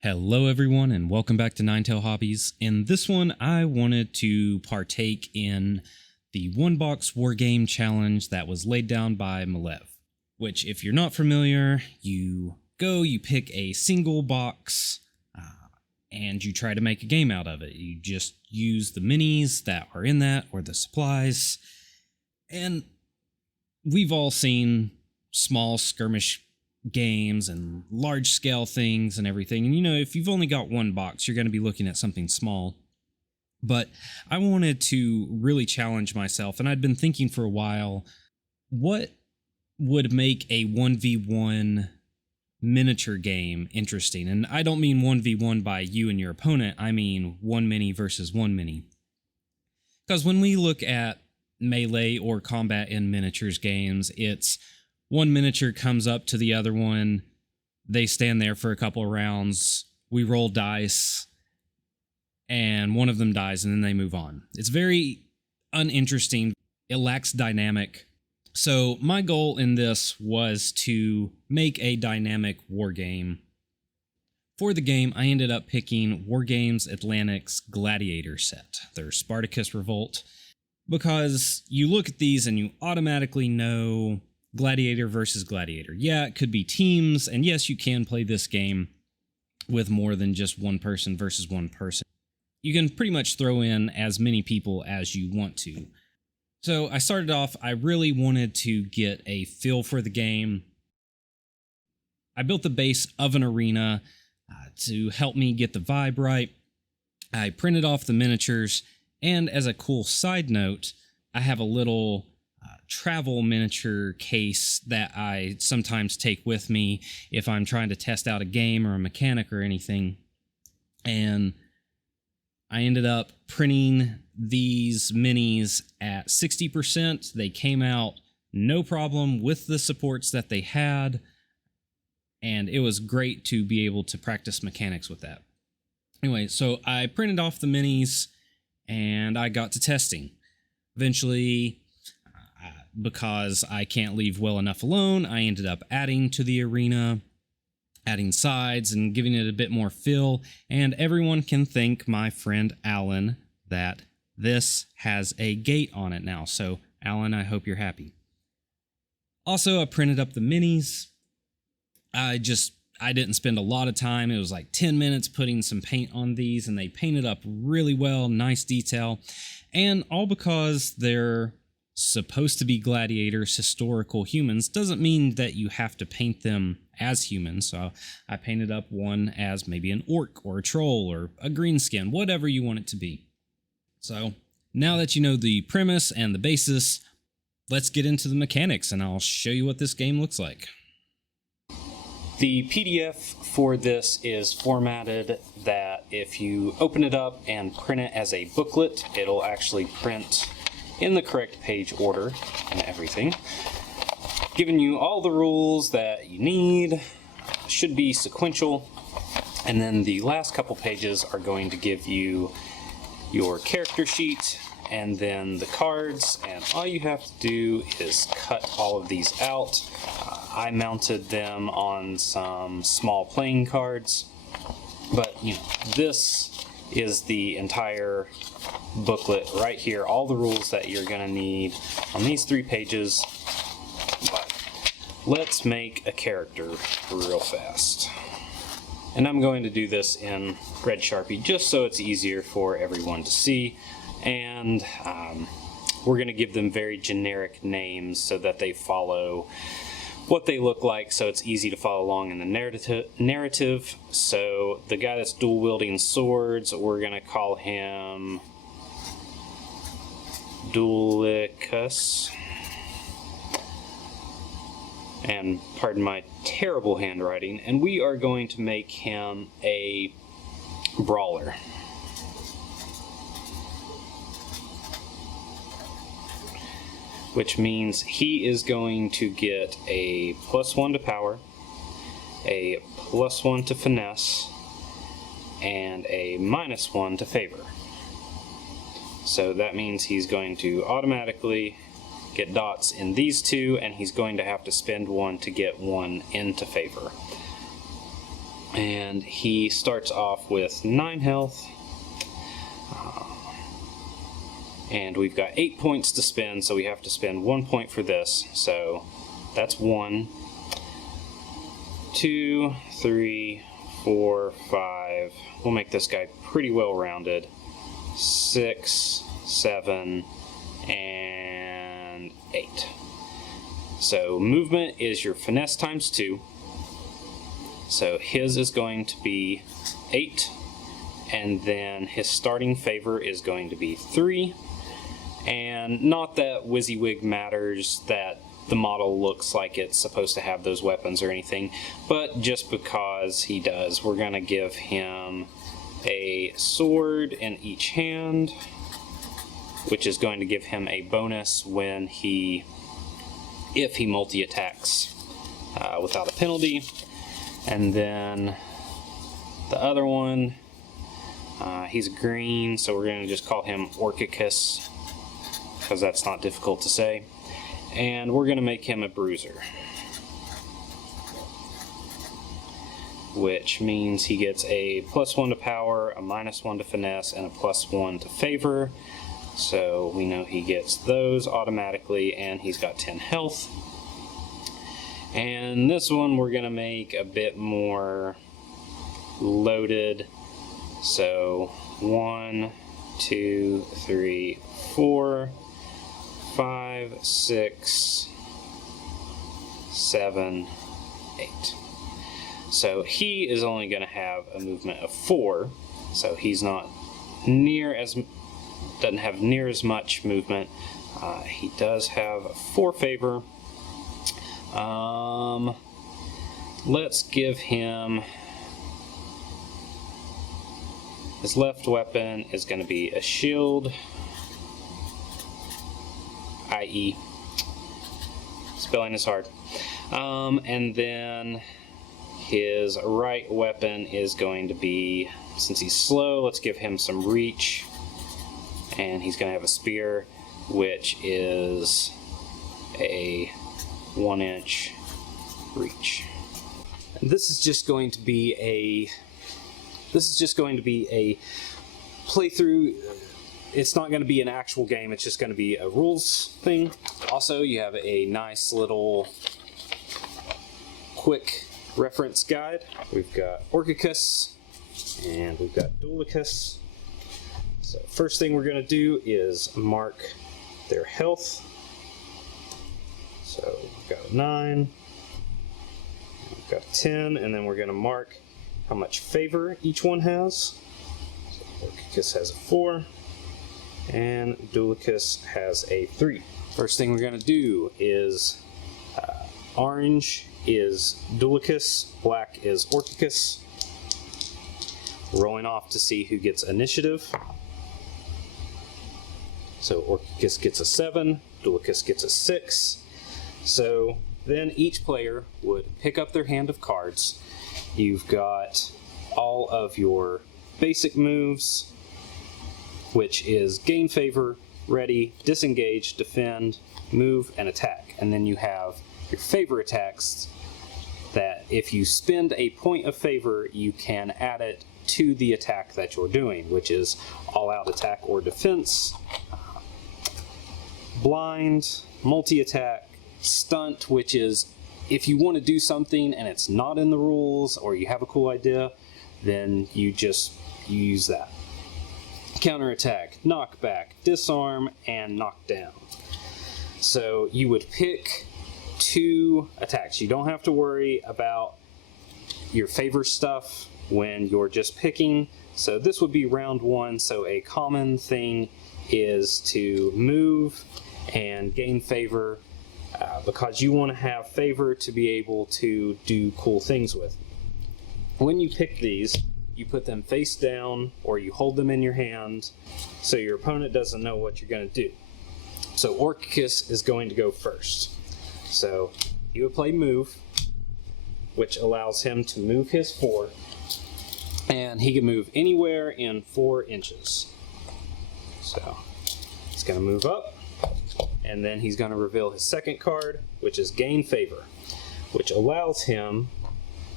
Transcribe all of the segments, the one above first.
Hello everyone and welcome back to Ninetail Hobbies. In this one I wanted to partake in the one box Wargame challenge that was laid down by Malev, which if you're not familiar, you pick a single box and you try to make a game out of it. You just use the minis that are in that or the supplies, and we've all seen small skirmish games and large scale things and everything, and if you've only got one box, you're going to be looking at something small. But I wanted to really challenge myself, and I'd been thinking for a while, what would make a 1v1 miniature game interesting? And I don't mean 1v1 by you and your opponent, I mean one mini versus one mini. Because when we look at melee or combat in miniatures games, it's one miniature comes up to the other one, they stand there for a couple of rounds, we roll dice, and one of them dies and then they move on. It's very uninteresting, it lacks dynamic. So my goal in this was to make a dynamic war game. For the game, I ended up picking Wargames Atlantic's Gladiator set, their Spartacus Revolt, because you look at these and you automatically know Gladiator versus Gladiator. Yeah, it could be teams, and yes, you can play this game with more than just one person versus one person. You can pretty much throw in as many people as you want to. So I started off, I really wanted to get a feel for the game. I built the base of an arena to help me get the vibe right. I printed off the miniatures, and as a cool side note, I have a little travel miniature case that I sometimes take with me if I'm trying to test out a game or a mechanic or anything. And I ended up printing these minis at 60%. They came out no problem with the supports that they had, and it was great to be able to practice mechanics with that. Anyway, so I printed off the minis and I got to testing. Eventually, because I can't leave well enough alone, I ended up adding to the arena, adding sides and giving it a bit more fill, and everyone can thank my friend Alan that this has a gate on it now. So Alan, I hope you're happy. Also, I printed up the minis. I didn't spend a lot of time. It was like 10 minutes putting some paint on these, and they painted up really well, nice detail, and all because they're supposed to be gladiators, historical humans, doesn't mean that you have to paint them as humans. So I painted up one as maybe an orc or a troll or a greenskin, whatever you want it to be. So now that you know the premise and the basis, let's get into the mechanics and I'll show you what this game looks like. The PDF for this is formatted that if you open it up and print it as a booklet, it'll actually print in the correct page order and everything. Giving you all the rules that you need, should be sequential, and then the last couple pages are going to give you your character sheet and then the cards, and all you have to do is cut all of these out. I mounted them on some small playing cards, but this is the entire booklet right here, all the rules that you're going to need on these 3 pages. But let's make a character real fast. And I'm going to do this in red Sharpie just so it's easier for everyone to see, and we're going to give them very generic names so that they follow what they look like, so it's easy to follow along in the narrative. So the guy that's dual wielding swords, we're going to call him Dulicus. And pardon my terrible handwriting. And we are going to make him a brawler. Which means he is going to get a +1 to power, a +1 to finesse, and a -1 to favor. So that means he's going to automatically get dots in these two, and he's going to have to spend one to get one into favor. And he starts off with 9 health. And we've got 8 points to spend, so we have to spend 1 point for this. So that's 1, 2, 3, 4, 5. We'll make this guy pretty well rounded. 6, 7, and 8. So movement is your finesse times 2. So his is going to be 8, and then his starting favor is going to be 3. And not that WYSIWYG matters that the model looks like it's supposed to have those weapons or anything, but just because he does, we're going to give him a sword in each hand, which is going to give him a bonus if he multi-attacks without a penalty. And then the other one, he's green, so we're going to just call him Orchicus, because that's not difficult to say. And we're going to make him a bruiser, which means he gets a +1 to power, a -1 to finesse, and a +1 to favor. So we know he gets those automatically, and he's got 10 health. And this one we're going to make a bit more loaded. So 1, 2, 3, 4, 5, 6, 7, 8. So he is only going to have a movement of 4, so he's not doesn't have near as much movement. He does have 4 favor. Let's give him, his left weapon is going to be a shield, i.e. spelling is hard. And then his right weapon is going to be, since he's slow, let's give him some reach. And he's going to have a spear, which is a 1-inch reach. And this is just going to be a playthrough. It's not going to be an actual game, it's just going to be a rules thing. Also, you have a nice little quick reference guide. We've got Orchicus and we've got Duelicus. So first thing we're going to do is mark their health. So we've got a 9, we've got a 10, and then we're going to mark how much favor each one has. So Orchicus has a 4, and Duelicus has a 3. First thing we're going to do is orange is Duelicus, black is Orchicus. Rolling off to see who gets initiative. So Orchicus gets a 7, Duelicus gets a 6. So then each player would pick up their hand of cards. You've got all of your basic moves, which is gain favor, ready, disengage, defend, move, and attack. And then you have your favor attacks that if you spend a point of favor, you can add it to the attack that you're doing, which is all-out attack or defense, blind, multi-attack, stunt, which is if you want to do something and it's not in the rules or you have a cool idea, then you use that. Counterattack, knockback, disarm, and knockdown. So you would pick 2 attacks. You don't have to worry about your favor stuff when you're just picking. So this would be round 1. So a common thing is to move and gain favor because you want to have favor to be able to do cool things with. When you pick these, you put them face down or you hold them in your hand so your opponent doesn't know what you're going to do. So Orchicus is going to go first. So he would play move, which allows him to move his 4, and he can move anywhere in 4 inches. So he's going to move up, and then he's going to reveal his second card, which is gain favor, which allows him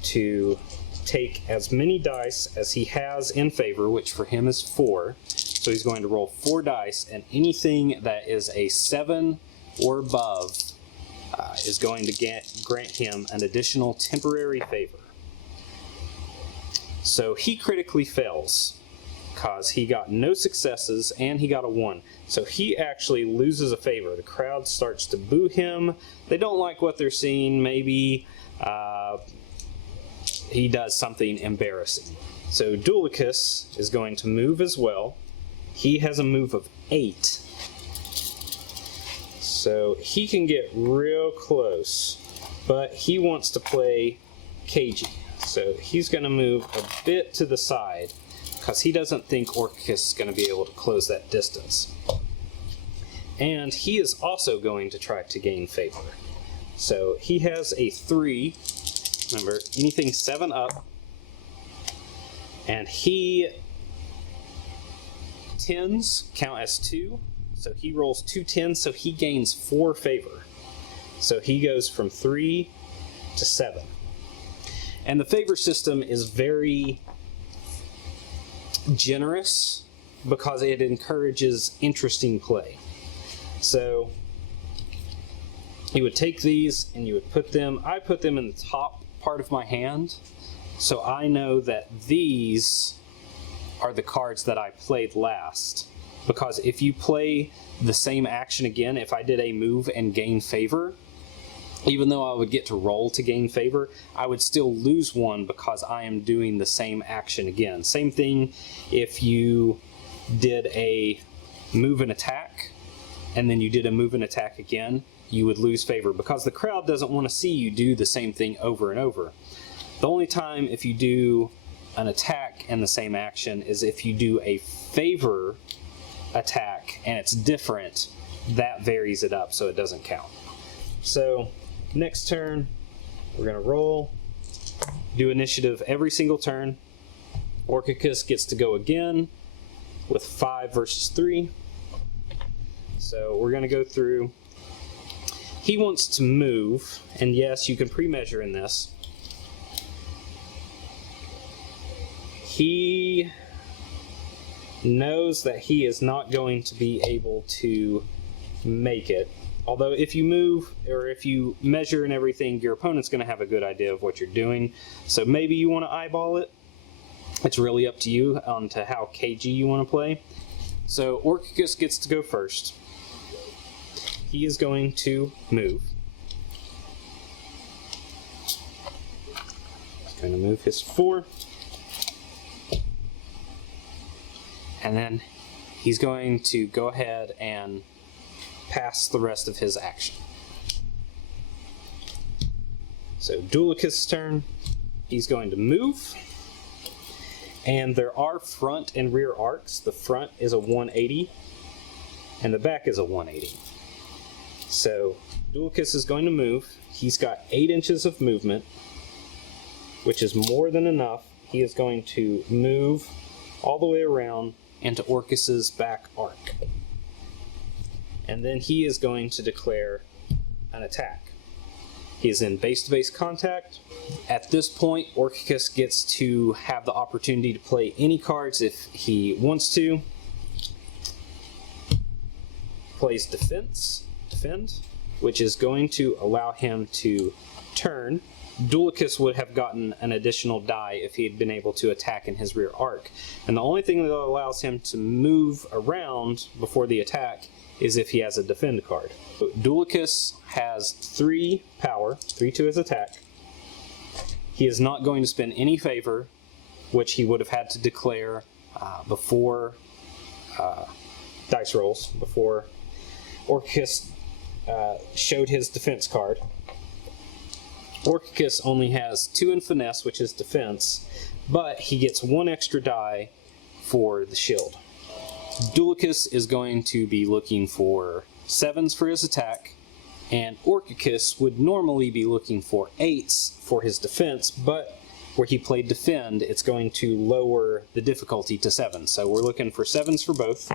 to take as many dice as he has in favor, which for him is 4. So he's going to roll 4 dice, and anything that is a 7 or above is going to grant him an additional temporary favor. So he critically fails because he got no successes and he got a 1. So he actually loses a favor. The crowd starts to boo him. They don't like what they're seeing. Maybe he does something embarrassing. So Dulicus is going to move as well. He has a move of 8. So he can get real close, but he wants to play cagey. So he's going to move a bit to the side because he doesn't think Orcus is going to be able to close that distance. And he is also going to try to gain favor. So he has a 3. Remember, anything 7 up. And he 10s count as 2. So he rolls 2 10s, so he gains 4 favor. So he goes from 3 to 7. And the favor system is very generous because it encourages interesting play. So you would take these and you would put them, I put them in the top part of my hand, so I know that these are the cards that I played last. Because if you play the same action again, if I did a move and gain favor, even though I would get to roll to gain favor, I would still lose 1 because I am doing the same action again. Same thing if you did a move and attack, and then you did a move and attack again, you would lose favor because the crowd doesn't want to see you do the same thing over and over. The only time if you do an attack and the same action is if you do a favor attack and it's different, that varies it up so it doesn't count. So next turn we're going to roll, do initiative every single turn. Orcus gets to go again with 5 versus 3. So we're going to go through. He wants to move, and yes, you can pre-measure in this. He knows that he is not going to be able to make it. Although if you move, or if you measure and everything, your opponent's going to have a good idea of what you're doing. So maybe you want to eyeball it. It's really up to you on to how cagey you want to play. So Orcus gets to go first. He is going to move. He's going to move his 4. And then he's going to go ahead and pass the rest of his action. So Dulicus' turn. He's going to move. And there are front and rear arcs. The front is a 180, and the back is a 180. So Dulicus is going to move. He's got 8 inches of movement, which is more than enough. He is going to move all the way around into Orcus's back arc. And then he is going to declare an attack. He is in base-to-base contact. At this point, Orcus gets to have the opportunity to play any cards if he wants to. Plays defend, which is going to allow him to turn. Dulicus would have gotten an additional die if he had been able to attack in his rear arc. And the only thing that allows him to move around before the attack is if he has a defend card. So Dulicus has 3 power, 3 to his attack. He is not going to spend any favor, which he would have had to declare before dice rolls, before Orcus showed his defense card. Orcus only has 2 in finesse, which is defense, but he gets 1 extra die for the shield. Dulicus is going to be looking for 7s for his attack, and Orcus would normally be looking for 8s for his defense, but where he played defend, it's going to lower the difficulty to 7. So we're looking for 7s for both.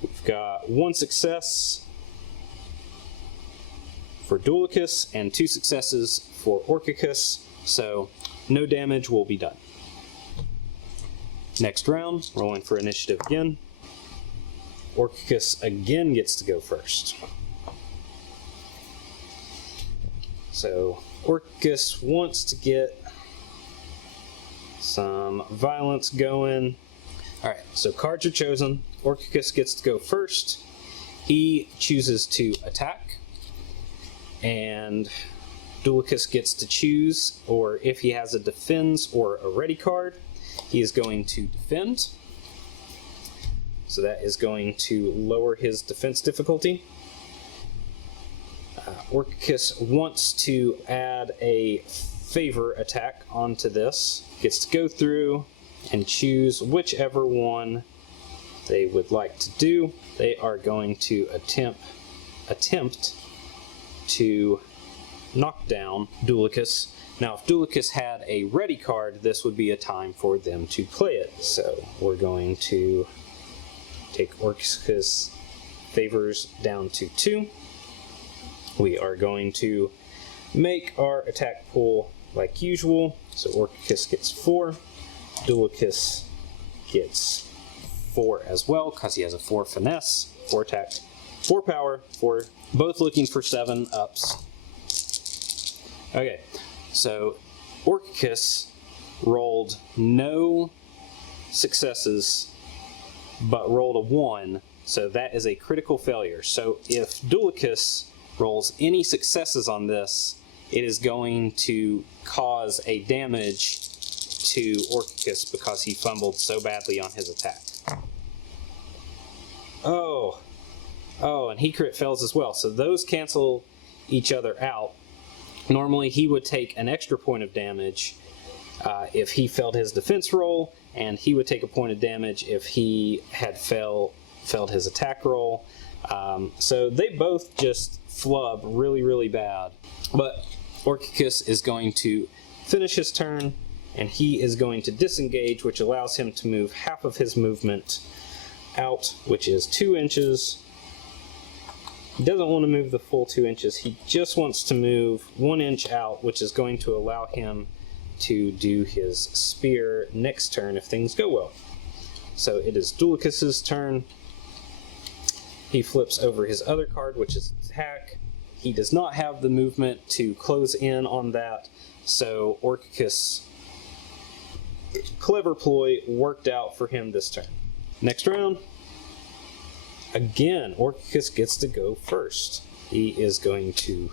We've got 1 success, for Dulicus and 2 successes for Orcicus, so no damage will be done. Next round, rolling for initiative again. Orcicus again gets to go first. So Orcicus wants to get some violence going. Alright, so cards are chosen. Orcicus gets to go first. He chooses to attack, and Dulicus gets to choose, or if he has a defends or a ready card, he is going to defend. So that is going to lower his defense difficulty. Orcicus wants to add a favor attack onto this. Gets to go through and choose whichever one they would like to do. They are going to attempt to knock down Dulicus. Now, if Dulicus had a ready card, this would be a time for them to play it. So we're going to take Orcicus favors down to 2. We are going to make our attack pool like usual. So Orcicus gets 4. Dulicus gets 4 as well, because he has a 4 finesse, 4 attack, 4 power, 4, both looking for 7 ups. Okay, so Orcicus rolled no successes, but rolled a 1, so that is a critical failure. So if Dulicus rolls any successes on this, it is going to cause a damage to Orcicus because he fumbled so badly on his attack. Oh, and he crit fails as well, so those cancel each other out. Normally he would take an extra point of damage if he failed his defense roll, and he would take a point of damage if he had failed his attack roll. So they both just flub really, really bad. But Orcicus is going to finish his turn, and he is going to disengage, which allows him to move half of his movement out, which is 2 inches. He doesn't want to move the full 2 inches. He just wants to move 1 inch out, which is going to allow him to do his spear next turn if things go well. So it is Dulicus's turn. He flips over his other card, which is attack. He does not have the movement to close in on that, so Orcicus' clever ploy worked out for him this turn. Next round, again, Orcicus gets to go first. He is going to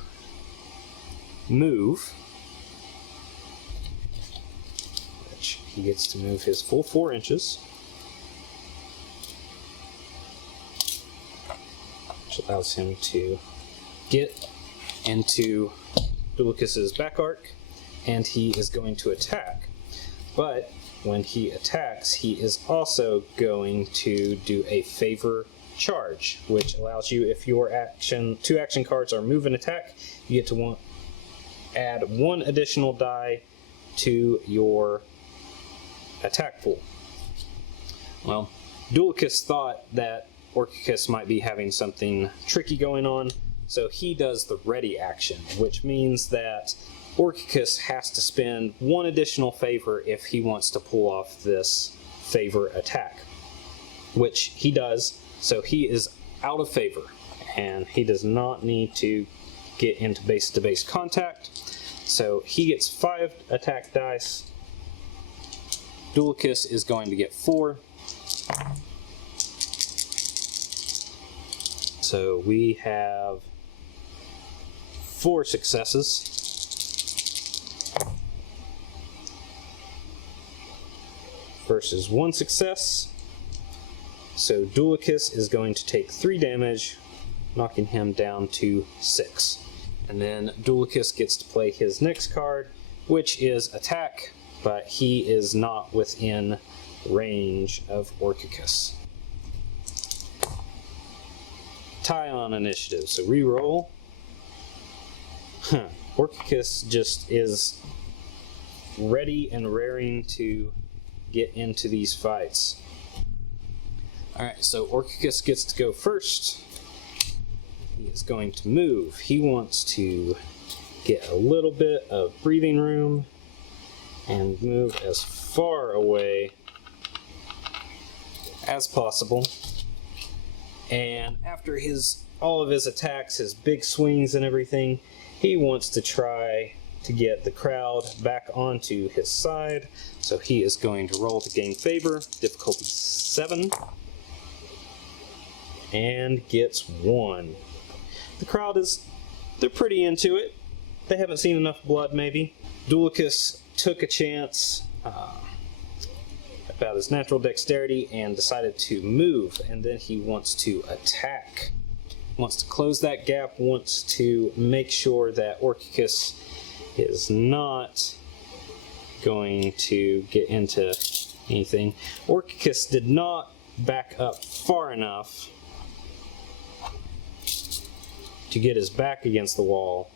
move, which he gets to move his full 4 inches, which allows him to get into Dulicus's back arc, and he is going to attack. But when he attacks, he is also going to do a favor charge, which allows you, if your 2 action cards are move and attack, you get to add 1 additional die to your attack pool. Well, Dulicus thought that Orcicus might be having something tricky going on, so he does the ready action, which means that Orcicus has to spend 1 additional favor if he wants to pull off this favor attack, which he does, so he is out of favor, and he does not need to get into base-to-base contact, so he gets 5 attack dice. Dulicus is going to get 4. So we have 4 successes. Versus 1 success. So Dulicus is going to take 3 damage, knocking him down to 6. And then Dulicus gets to play his next card, which is attack, but he is not within range of Orcicus. Tie on initiative, so re-roll. Orcicus just is ready and raring to get into these fights. Alright, so Orcicus gets to go first. He he is going to move. He wants to get a little bit of breathing room and move as far away as possible. And after all of his attacks, his big swings and everything, he wants to try to get the crowd back onto his side. So he is going to roll to gain favor, difficulty 7, and gets 1. The crowd they're pretty into it. They haven't seen enough blood, maybe. Dulicus took a chance about his natural dexterity and decided to move, and then he wants to attack. Wants to close that gap, wants to make sure that Orcicus is not going to get into anything. Orcicus did not back up far enough to get his back against the wall.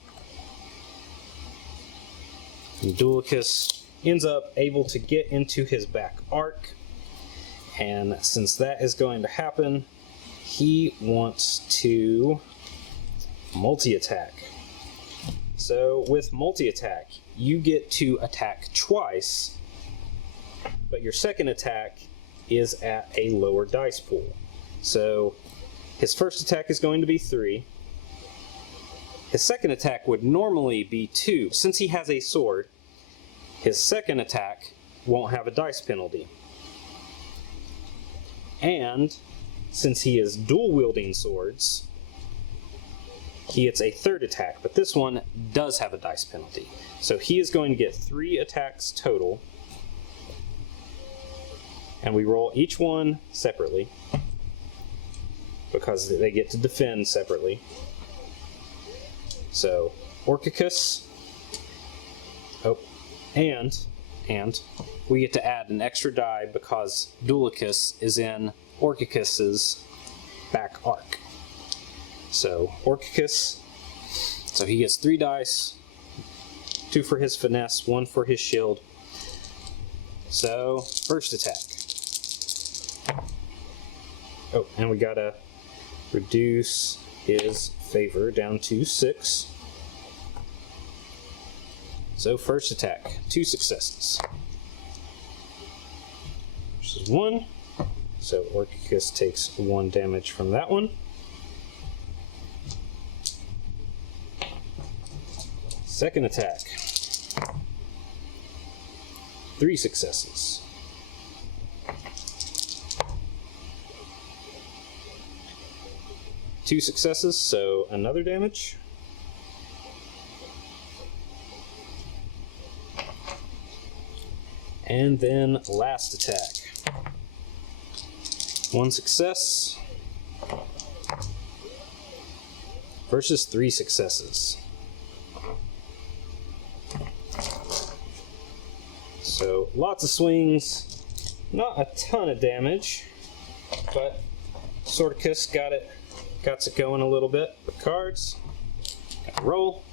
And Dulicus ends up able to get into his back arc, and since that is going to happen, he wants to multi-attack. So with multi-attack, you get to attack twice, but your second attack is at a lower dice pool. So his first attack is going to be 3. His second attack would normally be 2. Since he has a sword, his second attack won't have a dice penalty. And since he is dual-wielding swords, he gets a third attack, but this one does have a dice penalty. So he is going to get 3 attacks total, and we roll each one separately because they get to defend separately. So Orcicus, and we get to add an extra die because Dulicus is in Orcicus's back arc. So Orcicus, so he gets 3 dice, 2 for his finesse, 1 for his shield. So first attack. Oh, and we gotta reduce his favor down to 6. So first attack, 2 successes. Versus 1. So Orcicus takes 1 damage from that one. Second attack. 3 successes. Two successes, so another damage. And then last attack. 1 success versus 3 successes. So lots of swings, not a ton of damage, but Sorticus got it going a little bit. Cards, got roll.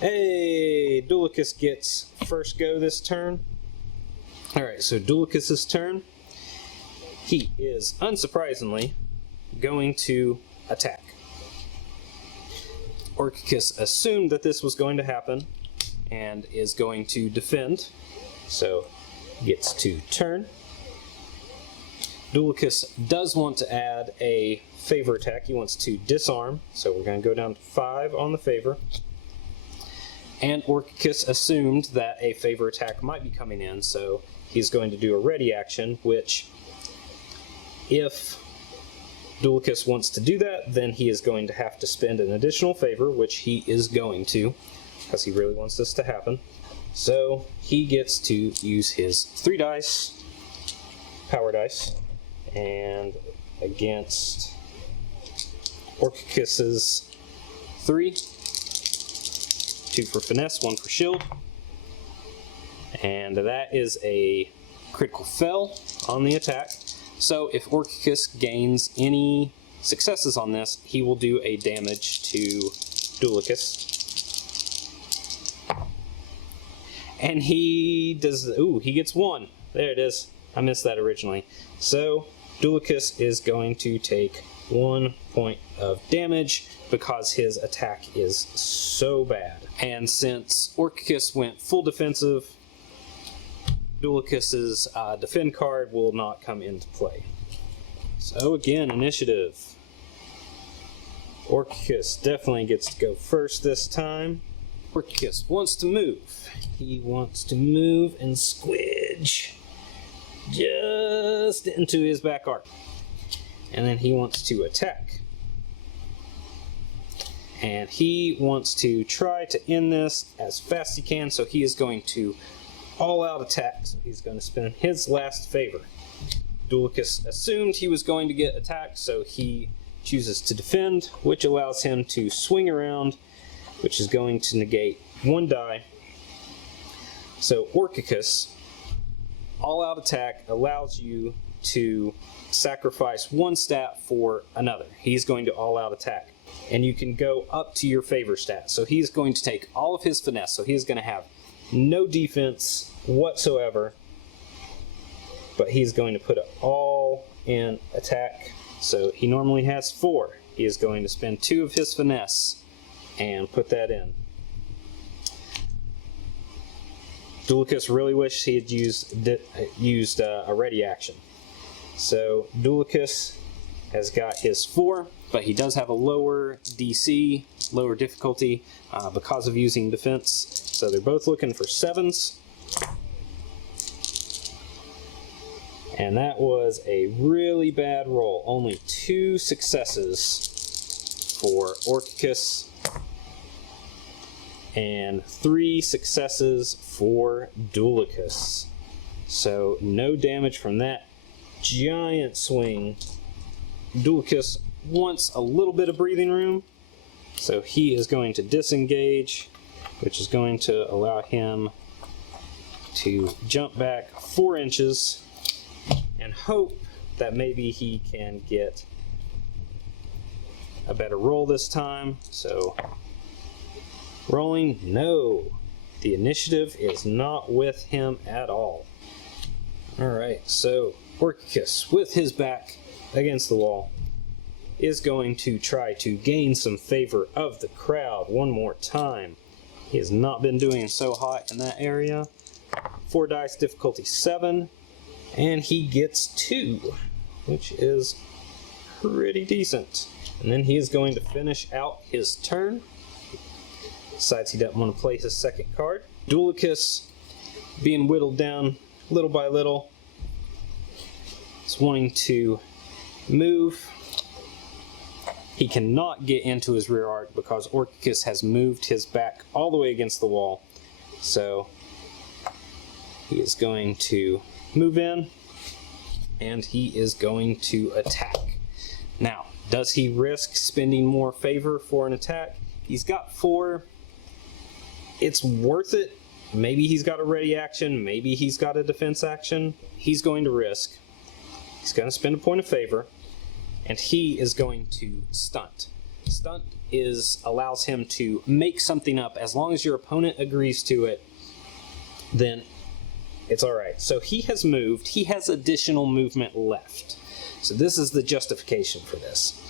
Hey, Dulicus gets first go this turn. Alright, so Dulicus's turn. He is, unsurprisingly, going to attack. Orcicus assumed that this was going to happen and is going to defend. So, gets to turn. Dulicus does want to add a favor attack. He wants to disarm, so we're going to go down to 5 on the favor. And Orcicus assumed that a favor attack might be coming in, so he's going to do a ready action, which, if Dulicus wants to do that, then he is going to have to spend an additional favor, which he is going to, because he really wants this to happen. So he gets to use his 3 dice, power dice, and against Orcicus's 3, 2 for finesse, 1 for shield, and that is a critical fail on the attack. So if Orcicus gains any successes on this, he will do a damage to Dulicus. And he does, he gets 1. There it is. I missed that originally. So Dulicus is going to take 1 point of damage because his attack is so bad. And since Orcus went full defensive, Dulicus's defend card will not come into play. So again, initiative. Orcus definitely gets to go first this time. Orcus wants to move. He wants to move and squidge just into his back arc. And then he wants to attack. And he wants to try to end this as fast as he can, so he is going to all-out attack. So he's going to spend his last favor. Dulicus assumed he was going to get attacked, so he chooses to defend, which allows him to swing around, which is going to negate 1 die. So Orcus, all-out attack allows you to sacrifice 1 stat for another. He's going to all-out attack. And you can go up to your favor stat. So he's going to take all of his finesse. So he's going to have no defense whatsoever. But he's going to put it all in attack. So he normally has 4. He is going to spend 2 of his finesse and put that in. Dulicus really wished he had used a ready action. So Dulicus has got his 4, but he does have a lower DC, lower difficulty because of using defense. So they're both looking for 7s. And that was a really bad roll. Only 2 successes for Orcus and 3 successes for Dulicus. So no damage from that giant swing. Dulicus wants a little bit of breathing room, so he is going to disengage, which is going to allow him to jump back 4 inches and hope that maybe he can get a better roll this time. So rolling, no. The initiative is not with him at all. Alright, so Orcus, with his back against the wall, is going to try to gain some favor of the crowd one more time. He has not been doing so hot in that area. 4 dice, difficulty 7, and he gets 2, which is pretty decent. And then he is going to finish out his turn. Decides he doesn't want to play his second card. Dulicus, being whittled down little by little, is wanting to move. He cannot get into his rear arc because Orcus has moved his back all the way against the wall. So he is going to move in and he is going to attack. Now, does he risk spending more favor for an attack? He's got 4. It's worth it. Maybe he's got a ready action. Maybe he's got a defense action. He's going to risk. He's going to spend a point of favor. And he is going to stunt. Stunt allows him to make something up. As long as your opponent agrees to it, then it's alright. So he has moved. He has additional movement left. So this is the justification for this.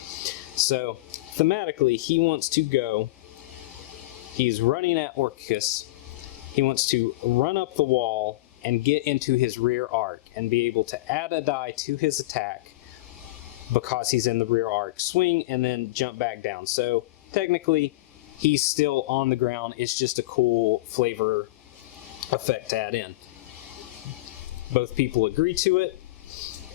So thematically, he wants to go. He's running at Orcus. He wants to run up the wall and get into his rear arc and be able to add a die to his attack because he's in the rear arc, swing, and then jump back down. So technically, he's still on the ground. It's just a cool flavor effect to add in. Both people agree to it.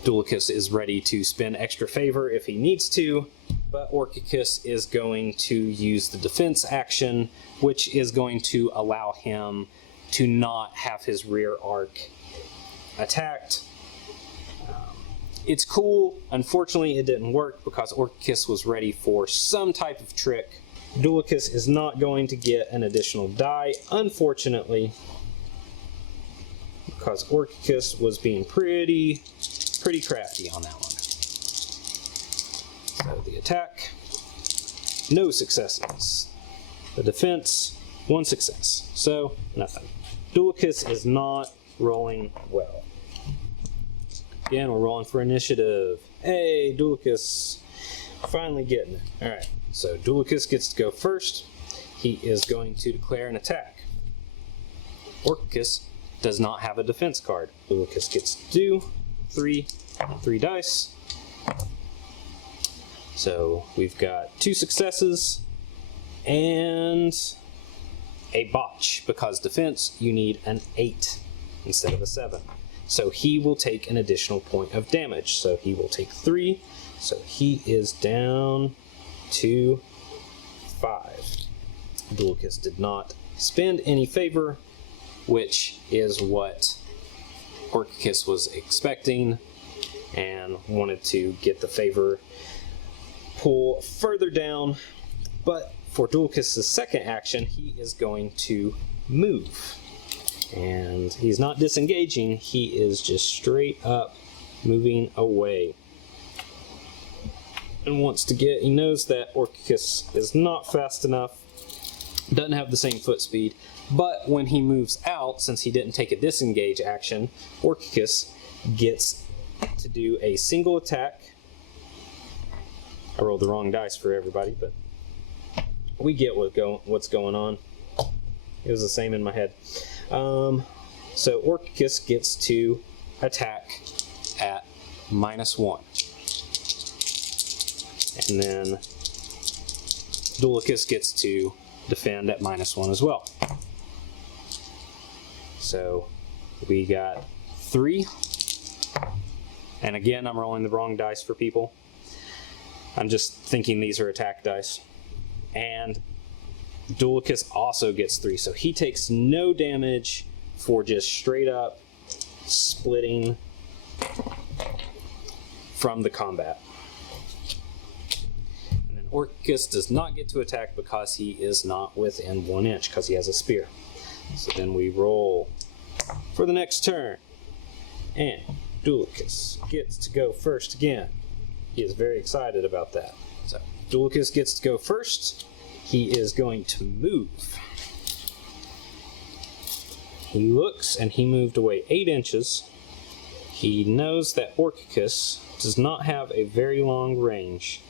Dulicus is ready to spend extra favor if he needs to, but Orcus is going to use the defense action, which is going to allow him to not have his rear arc attacked. It's cool. Unfortunately, it didn't work because Orcus was ready for some type of trick. Dulicus is not going to get an additional die, unfortunately, because Orcus was being pretty crafty on that one. So the attack, no successes. The defense, 1 success. So nothing. Dulicus is not rolling well. Again, we're rolling for initiative. Hey, Dulicus, finally getting it. All right, so Dulicus gets to go first. He is going to declare an attack. Orcus does not have a defense card. Dulicus gets to do three dice. So we've got 2 successes and a botch, because defense you need an 8 instead of a 7. So he will take an additional point of damage. So he will take 3. So he is down to 5. Dulicus did not spend any favor, which is what Orcus was expecting, and wanted to get the favor pull further down. But for Dulicus' second action, he is going to move. And he's not disengaging, he is just straight up moving away. And wants to get, he knows that Orcus is not fast enough, doesn't have the same foot speed, but when he moves out, since he didn't take a disengage action, Orcus gets to do a single attack. I rolled the wrong dice for everybody, but we get what's going on. It was the same in my head. So Orcus gets to attack at -1. And then Dulicus gets to defend at -1 as well. So we got 3. And again, I'm rolling the wrong dice for people. I'm just thinking these are attack dice. And Dulicus also gets 3, so he takes no damage for just straight up splitting from the combat. And then Orcus does not get to attack because he is not within 1 inch, because he has a spear. So then we roll for the next turn, and Dulicus gets to go first again. He is very excited about that. So Dulicus gets to go first. He is going to move. He looks, and he moved away 8 inches. He knows that Orcus does not have a very long range.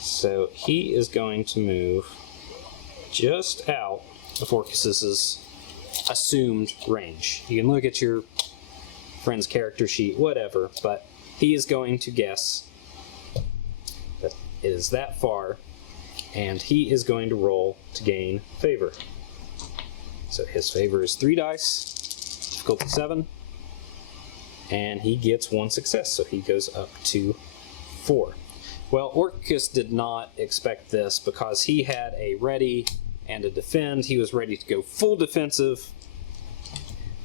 So he is going to move just out of Orcus's assumed range. You can look at your friend's character sheet, whatever, but he is going to guess that it is that far, and he is going to roll to gain favor. So his favor is 3 dice, difficulty 7, and he gets 1 success, so he goes up to 4. Well, Orcus did not expect this because he had a ready and a defend. He was ready to go full defensive,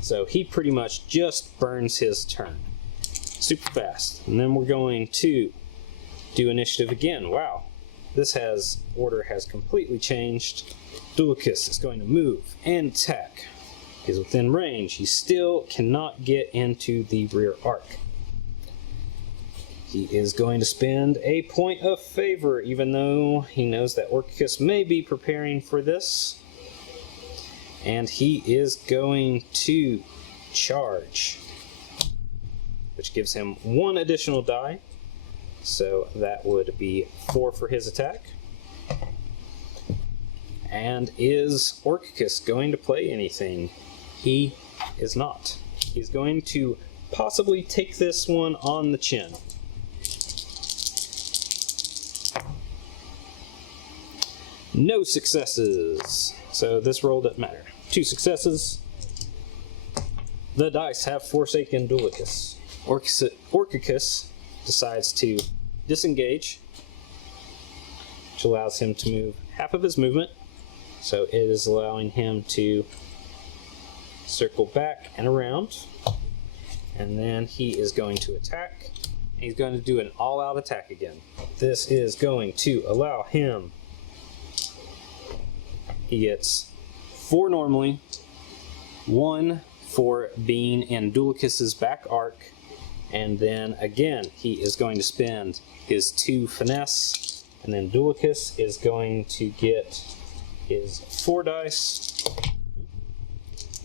so he pretty much just burns his turn super fast. And then we're going to do initiative again. Wow, this order has completely changed. Dulicus is going to move and attack. He's within range. He still cannot get into the rear arc. He is going to spend a point of favor, even though he knows that Orcus may be preparing for this. And he is going to charge, which gives him 1 additional die. So that would be 4 for his attack. And is Orcus going to play anything? He is not. He's going to possibly take this one on the chin. No successes. So this roll doesn't matter. 2 successes. The dice have forsaken Dulicus. Orcus decides to disengage, which allows him to move half of his movement. So it is allowing him to circle back and around. And then he is going to attack. He's going to do an all-out attack again. This is going to allow him. He gets 4 normally, 1 for being in Dulicus's back arc, and then again he is going to spend his 2 finesse, and then Dulicus is going to get his 4 dice.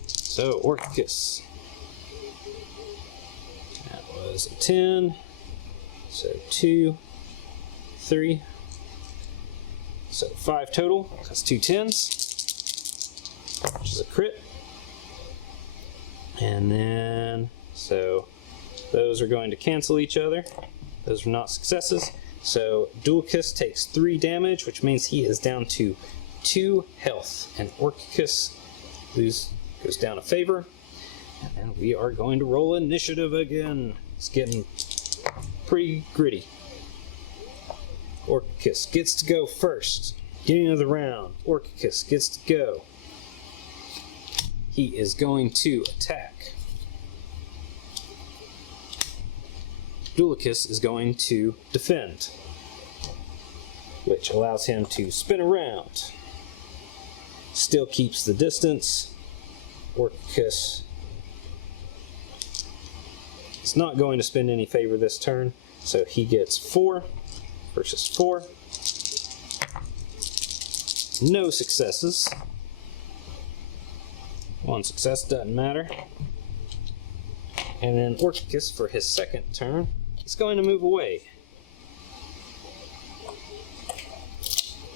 So Orcus, Rolls a 10. So 2, 3. So 5 total. That's 2 10s, which is a crit. And then, so those are going to cancel each other. Those are not successes. So Dulicus takes 3 damage, which means he is down to 2 health. And Orcus goes down a favor. And then we are going to roll initiative again. It's getting pretty gritty. Orcus gets to go first. Beginning of the round, Orcus gets to go. He is going to attack. Dulicus is going to defend, which allows him to spin around. Still keeps the distance. Orcus is not going to spend any favor this turn, so he gets 4 versus 4. No successes. 1 success, doesn't matter. And then Orcus, for his second turn, is going to move away.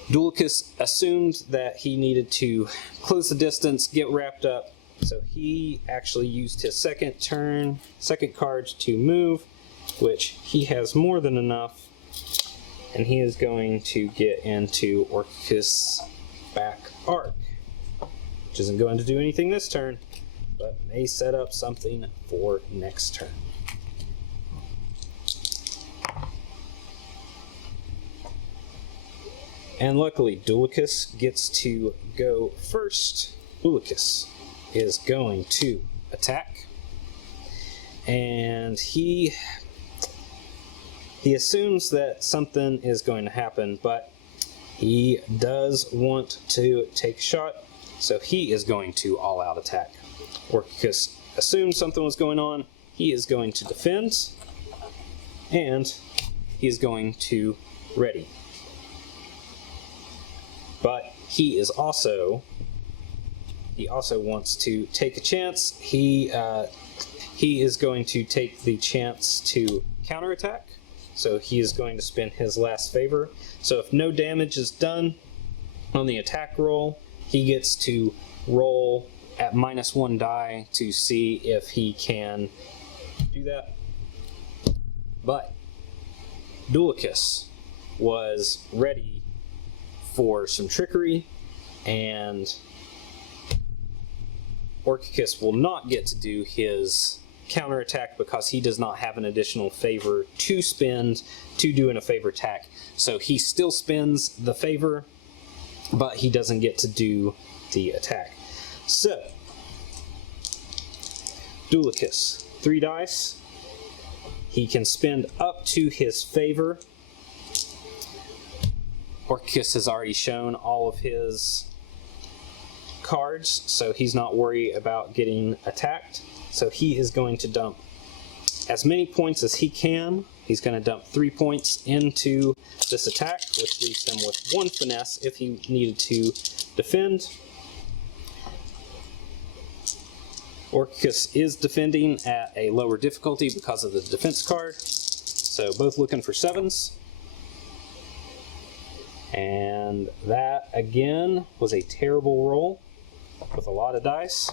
Dulicus assumed that he needed to close the distance, get wrapped up, so he actually used his second card to move, which he has more than enough, and he is going to get into Orcus' back arc, which isn't going to do anything this turn, but may set up something for next turn. And luckily, Dulicus gets to go first. Dulicus is going to attack, and he assumes that something is going to happen, but he does want to take a shot, so he is going to all-out attack. Orcus assumed something was going on. He is going to defend, and he is going to ready. But he also wants to take a chance. He is going to take the chance to counterattack. So he is going to spend his last favor. So if no damage is done on the attack roll, he gets to roll at -1 die to see if he can do that. But Dulicus was ready for some trickery, and Orcus will not get to do his counterattack because he does not have an additional favor to spend to do a favor attack. So he still spends the favor, but he doesn't get to do the attack. So, Dulicus, 3 dice. He can spend up to his favor. Orcus has already shown all of his cards, so he's not worried about getting attacked. So he is going to dump as many points as he can. He's going to dump 3 points into this attack, which leaves him with 1 finesse if he needed to defend. Orcus is defending at a lower difficulty because of the defense card. So both looking for 7s. And that, again, was a terrible roll with a lot of dice.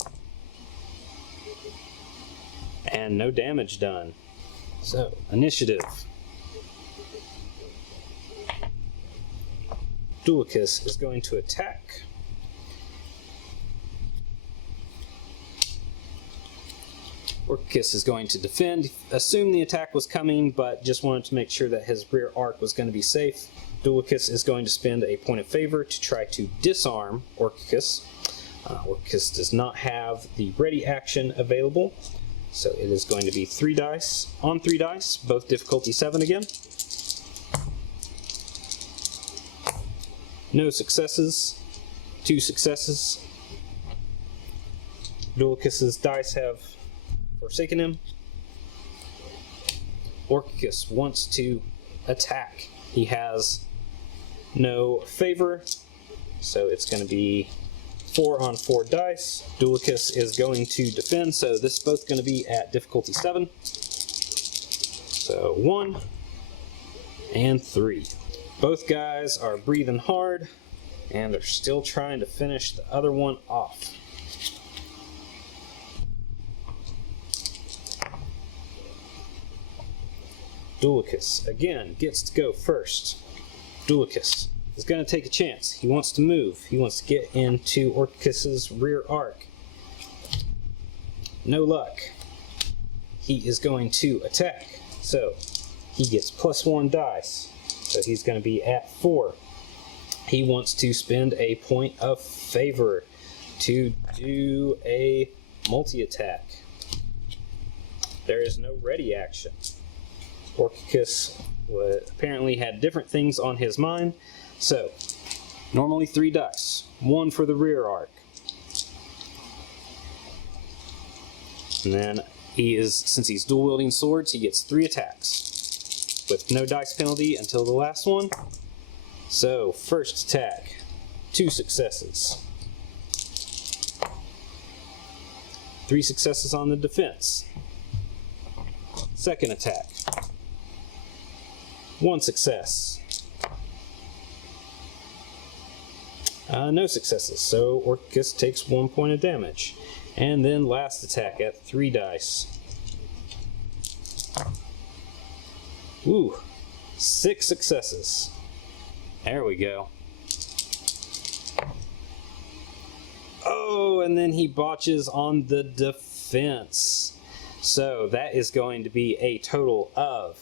And no damage done. So, initiative. Dulicus is going to attack. Orcus is going to defend. Assumed the attack was coming, but just wanted to make sure that his rear arc was going to be safe. Dulicus is going to spend a point of favor to try to disarm Orcus. Orcus does not have the ready action available, so it is going to be 3 dice on 3 dice, both difficulty 7 again. No successes, 2 successes. Dulicus's dice have forsaken him. Orcus wants to attack. He has no favor, so it's going to be 4 on 4 dice. Dulicus is going to defend, so this is both going to be at difficulty 7. So 1 and 3. Both guys are breathing hard, and they're still trying to finish the other one off. Dulicus, again, gets to go first. Dulicus is going to take a chance. He wants to move. He wants to get into Orcus's rear arc. No luck. He is going to attack. So he gets +1 dice. So he's going to be at 4. He wants to spend a point of favor to do a multi-attack. There is no ready action. Orcus apparently had different things on his mind. So, normally 3 dice. 1 for the rear arc. And then since he's dual wielding swords, he gets 3 attacks. With no dice penalty until the last one. So, first attack. 2 successes. 3 successes on the defense. Second attack. 1 success. No successes, so Orcus takes 1 point of damage. And then last attack at 3 dice. Ooh, 6 successes. There we go. Oh, and then he botches on the defense. So that is going to be a total of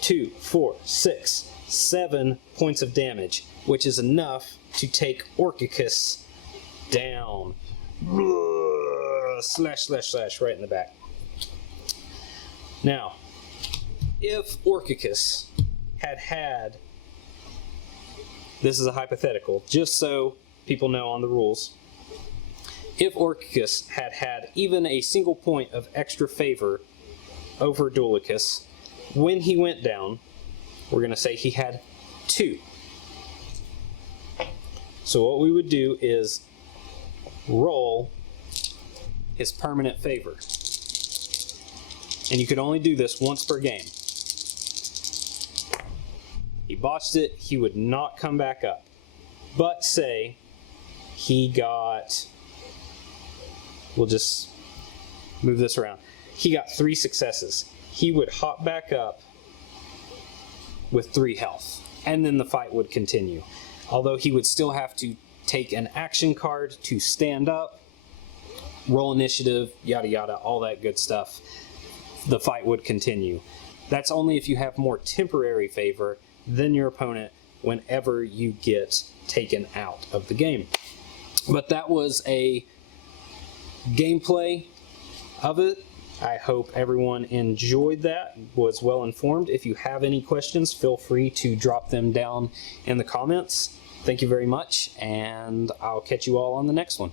2, 4, 6, 7 points of damage, which is enough to take Orcus down. Slash, slash, slash, right in the back. Now, if Orcus had, this is a hypothetical, just so people know on the rules, if Orcus had even a single point of extra favor over Dulicus, when he went down, we're going to say he had 2. So what we would do is roll his permanent favor. And you could only do this once per game. He botched it, he would not come back up. But say he got, we'll just move this around. He got 3 successes. He would hop back up with 3 health, and then the fight would continue. Although he would still have to take an action card to stand up, roll initiative, yada yada, all that good stuff. The fight would continue. That's only if you have more temporary favor than your opponent whenever you get taken out of the game. But that was a gameplay of it. I hope everyone enjoyed that, was well informed. If you have any questions, feel free to drop them down in the comments. Thank you very much, and I'll catch you all on the next one.